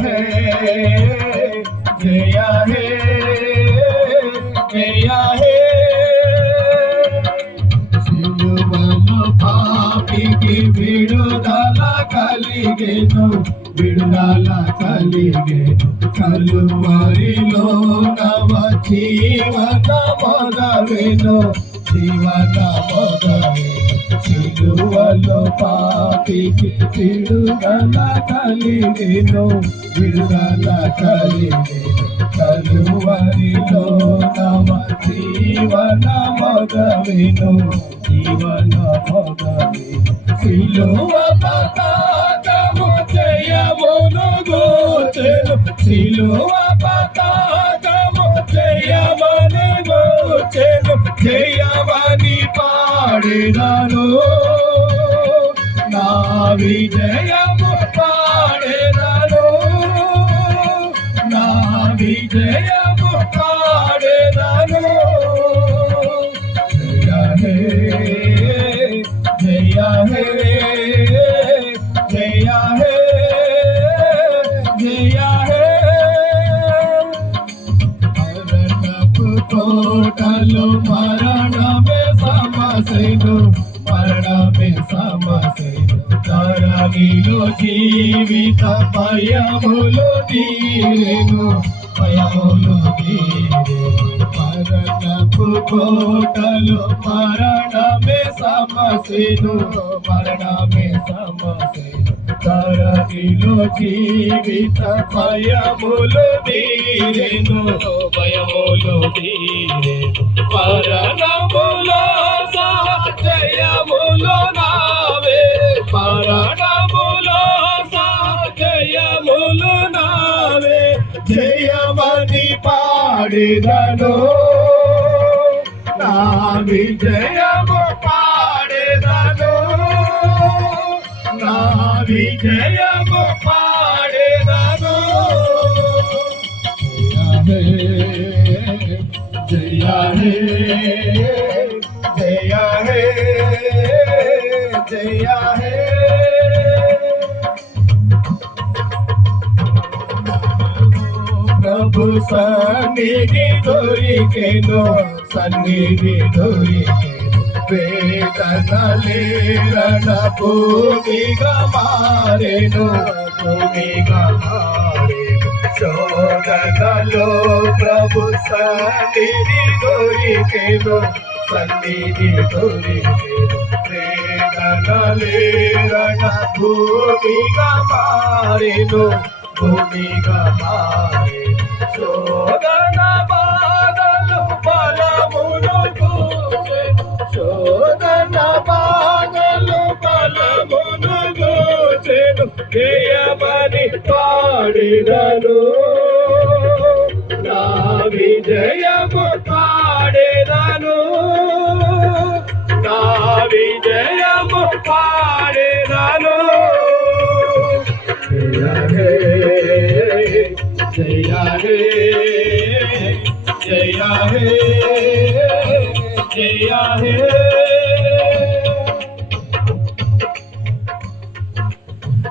हे जय हे जय हे సిలువలో పాపికి విడుదల కలిగెను విడుదల కలిగెను కలువరిలో నవ జీవన మొదలెను జీవన మొదలెను సిలువలో పాపికి విడుదల కలిగెను విడుదల కలిగెను కలువరిలో నవ జీవన మొదలెను జీవన మొదలెను సిలువ పతాకము జయమును గూర్చెను సిలువ పతాకము జయమని గూర్చెను జయమని పాడెదను నా విజయము పాడెదను నా విజయము పాడెదను జయ హే జయ హే జయ హే మరణపు తోటలో మరణమే సమసెను మరణమే సమసెను ధరణిలో జీవిత భయములు తీరెను భయములు తీరెను మరణపు కోటలో మరణమే సమసెను మరణమే సమసెను ధరణిలో జీవిత భయములు తీరెను భయములు తీరెను మరణములో జయములు నావే మరణములో జయములు నావే జయమని పాడెదను నా విజయము పాడెదను నా విజయము పాడెదను జయ హే జయ హే జయ హే ప్రభు సన్నిధి దొరికెను సన్నిధి దొరికెను వేదనలేరణ భూమిగా మారెను భూమిగా మారెను శోధనలో ప్రభు సన్నిధి దొరికెను సన్నిధి దొరికెను వేదనలేరణ భూమిగా మారెను భూమిగా మారెను శోధన బాధలు బలమును గూర్చెను శోధన బాధలు బలమును గూర్చెను జయమని పాడెదను నా విజయము పాడెదను నా విజయము పాడెదను జయ హే జయ హే జయ హే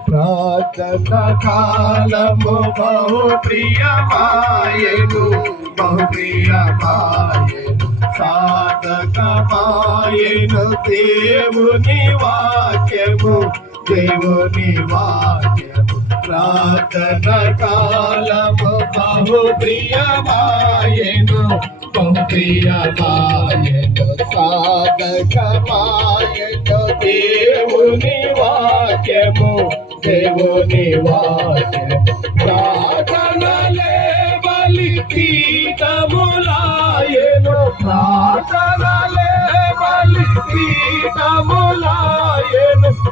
ప్రార్థన కాలము బహు ప్రియమాయెను బహు ప్రియమాయెను సాధకమాయెను దేవుని వాక్యము దేవుని వాక్యము ప్రార్థన కాలము బహు ప్రియమాయెను బహు ప్రియమాయెను సాధకమాయెను దేవుని వాక్యము దేవుని వాక్యము ప్రార్థనలే బలి పీఠములాయెను ప్రార్థనలే బలి పీఠములాయెను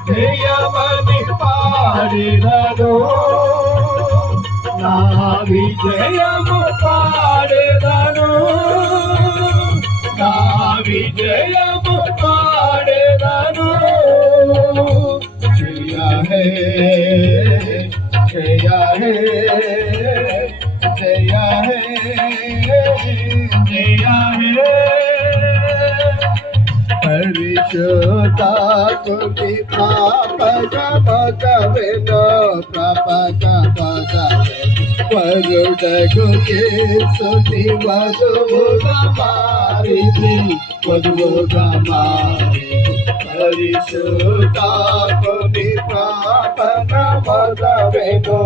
జయమని పాడెదను నా విజయము పాడెదను నా విజయము పాడెదను జయ హే జయ హే జయ హే జయ హే పరిశుద్ధాత్ముని పాపగమగవెను వరుడగు యేసుని వధువుగా మారితి పరిశుద్ధాత్ముని పాపగమగవెను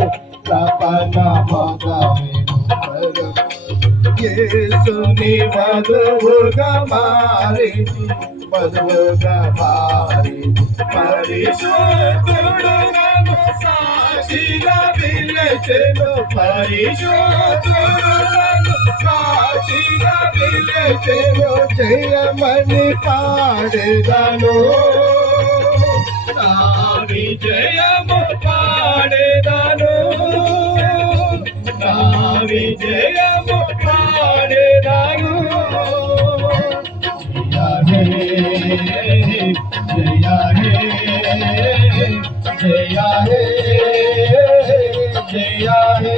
యేసుని వధువుగా మారితి పరిశుద్ధుడు నన్ను సాక్షిగా పిలిచెను పరిశుద్ధుడు నన్ను సాక్షిగా పిలిచెను జయమని పాడెదను నా విజయము పాడెదను నా విజయము పాడెదను జయ హే జయ హే జయ హే